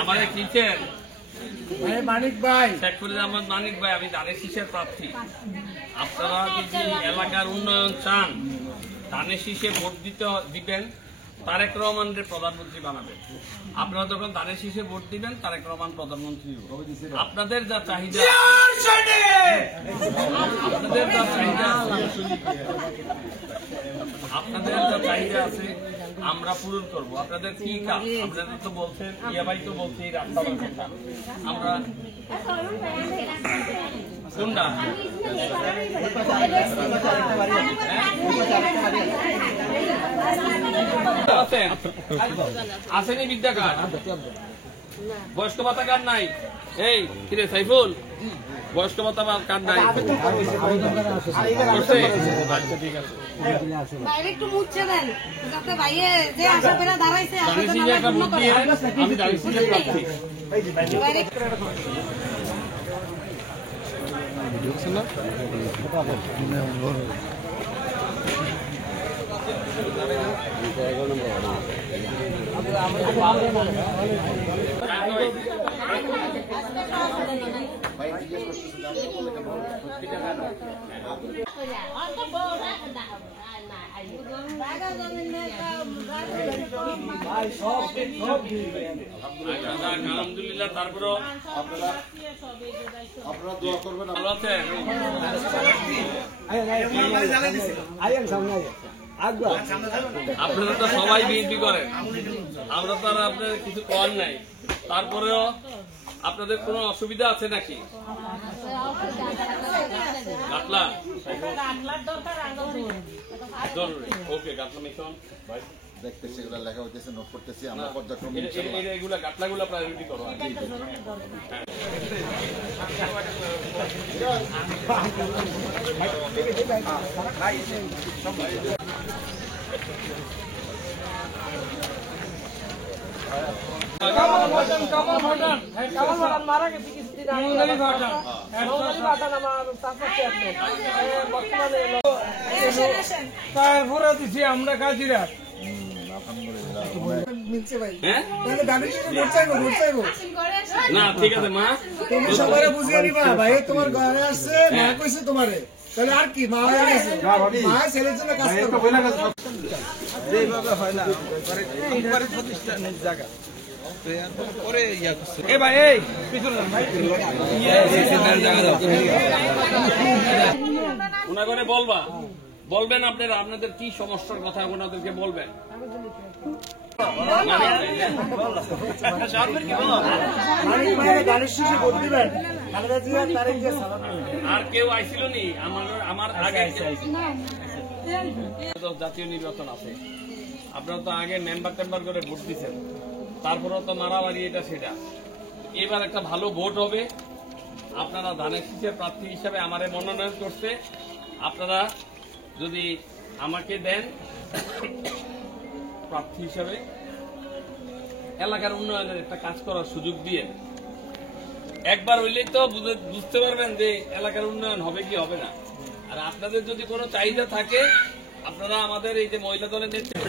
আমাদের টিচার মানিক ভাই, শেখুল আহমদ মানিক ভাই, আমি ধানের শীষের প্রার্থী। আপনারা যদি এলাকার উন্নয়ন চান, ধানের শীষে ভোট দিবেন, তারেক রহমানের প্রধানমন্ত্রী বানাবেন। আপনারা যখন ধানের শীষে ভোট দিবেন, তারেক রহমান প্রধানমন্ত্রী। আপনাদের যা চাহিদা আছে আমরা পূরণ করবো। আপনাদের কি কাজ? আপনাদের তো বলছেন, ইয়া ভাই তো বলছে এই রাস্তা কথা, আমরা কোনটা আসেনি বিদ্যা কার্ড, বয়স্ক ভাতা কার্ড নাই। এই কিরে সাইফুল, বয়স্ক ভাতা কার্ড নাই। আলহামদুলিল্লাহ। তারপরে আপনারা দোয়া করবেন। ভালো আছেন? আপনারা তো সবাই বিএনপি করেন, আমরা তো আর আপনাদের কিছু কর নাই। তারপরেও আপনাদের কোনো অসুবিধা আছে নাকি? গাটলা জরুরি, ওকে। গাটলা মিশন দেখতেছি, এগুলো লেখা হইতেছে, নোট করতেছি, আমরা পর্যায়ক্রমে এগুলা গাটলাগুলা প্রায়োরিটি করো। মারা গেছে কিছুদিন আগে। তারপরে দিচ্ছি আমরা কাজিরা না, ঠিক আছে মা, তুমি সবাই বুঝিয়ে নিবা। ভাই তোমার ঘরে আসছে, মা কইছে তোমারে, তাহলে আর কি, মা হয়ে গেছে, মা ছেলের জন্য কাজ করবে। এইভাবে হয় না, একবারে প্রতিষ্ঠানের জায়গা ওনাকে বলবেন আপনারা আপনাদের কি সমস্যার কথা ওনাদেরকে বলবেন। আর কেউ আইছিল নি? আমার আগে জাতীয় নির্বাচন আছে, আপনারা তো আগে মেম্বার টেম্বার করে ভোট দিচ্ছেন, তারপরেও তো মারামারি এটা সেটা। এবার একটা ভালো ভোট হবে। আপনারা ধানের শীষের প্রার্থী হিসাবে আমারে মনোনয়ন করছে, আপনারা যদি আমাকে দেন প্রার্থী হিসাবে, এলাকার উন্নয়নের একটা কাজ করার সুযোগ দিয়ে একবার হইলেই তো বুঝতে পারবেন যে এলাকার উন্নয়ন হবে কি হবে না। আর আপনাদের যদি কোনো চাহিদা থাকে, আপনারা আমাদের এই যে মহিলা দলের নেতৃত্ব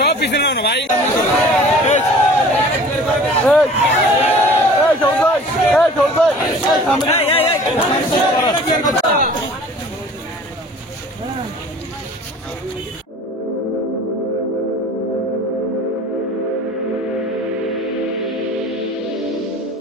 সব পিছনে ভাই,